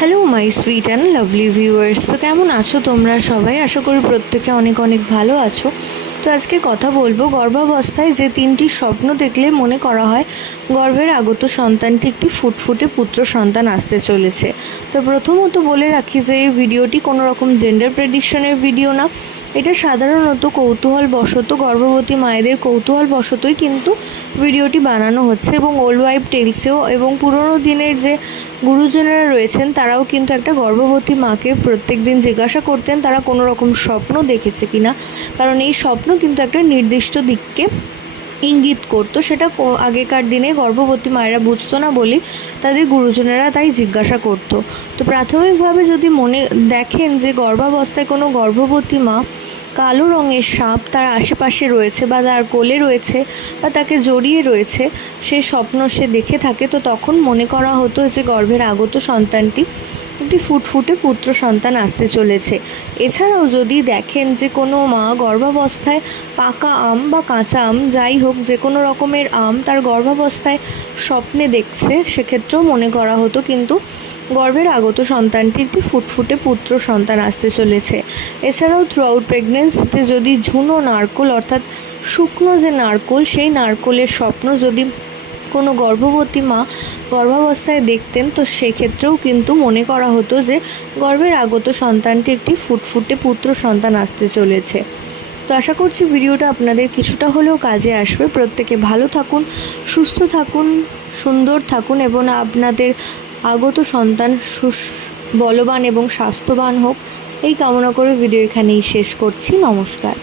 Hello my sweet and lovely viewers তো কেমন আছো তোমরা সবাই? আশা করি প্রত্যেকে অনেক অনেক ভালো আছো। তো আজকে কথা বলব গর্ভাবস্থায় যে তিনটি স্বপ্ন দেখলে মনে করা হয় গর্ভের আগত সন্তানটি একটি ফুটফুটে পুত্র সন্তান আসতে চলেছে। তো প্রথমত বলে রাখি যে এই ভিডিওটি কোনো রকম জেন্ডার প্রেডিকশনের ভিডিও না। এটা সাধারণত কৌতূহল বশত গর্ভবতী মায়েদের কৌতূহল বশতই কিন্তু ভিডিওটি বানানো হচ্ছে এবং ওল্ড ওয়াইফ টেলসেও এবং পুরনো দিনের যে গুরুজনেরা রয়েছেন, তারাও কিন্তু একটা গর্ভবতী মাকে প্রত্যেক দিন জিজ্ঞাসা করতেন, তারা কোনো রকম স্বপ্ন দেখেছে কিনা? কারণ এই স্বপ্ন কিন্তু একটা নির্দিষ্ট দিককে ইঙ্গিত করতো। সেটা আগেকার দিনে গর্ভবতী মায়েরা বুঝতো না বলেই তাদের গুরুজনেরা তাই জিজ্ঞাসা করত। তো প্রাথমিকভাবে যদি মনে দেখেন যে গর্ভাবস্থায় কোনো গর্ভবতী মা কালো রঙের সাপ তার আশেপাশে রয়েছে বা তার কোলে রয়েছে বা তাকে জড়িয়ে রয়েছে সেই স্বপ্ন সে দেখে থাকে। তো তখন মনে করা হতো যে গর্ভের আগত সন্তানটি একটি ফুটফুটে পুত্র সন্তান আসতে চলেছে। এছাড়াও যদি দেখেন যে কোনো মা গর্ভাবস্থায় পাকা আম বা কাঁচা আম, যাই হোক, যে কোনো রকমের আম তার গর্ভাবস্থায় স্বপ্নে দেখছে, সেক্ষেত্রেও মনে করা হতো। কিন্তু গর্ভের আগত সন্তানটি একটি ফুটফুটে পুত্র সন্তান আসতে চলেছে। এছাড়াও থ্রু আউট প্রেগনেন্সিতে যদি ঝুনো নারকোল অর্থাৎ শুকনো যে নারকোল, সেই নারকোলের স্বপ্ন যদি কোনো গর্ভবতী মা গর্ভাবস্থায় দেখতেন, তো সেক্ষেত্রেও কিন্তু মনে করা হতো যে গর্ভের আগত সন্তানটি একটি ফুটফুটে পুত্র সন্তান আসতে চলেছে। তো আশা করছি ভিডিওটা আপনাদের কিছুটা হলেও কাজে আসবে। প্রত্যেকে ভালো থাকুন, সুস্থ থাকুন, সুন্দর থাকুন এবং আপনাদের আগত সন্তান সুস- বলবান এবং স্বাস্থ্যবান হোক, এই কামনা করে ভিডিও এখানেই শেষ করছি। নমস্কার।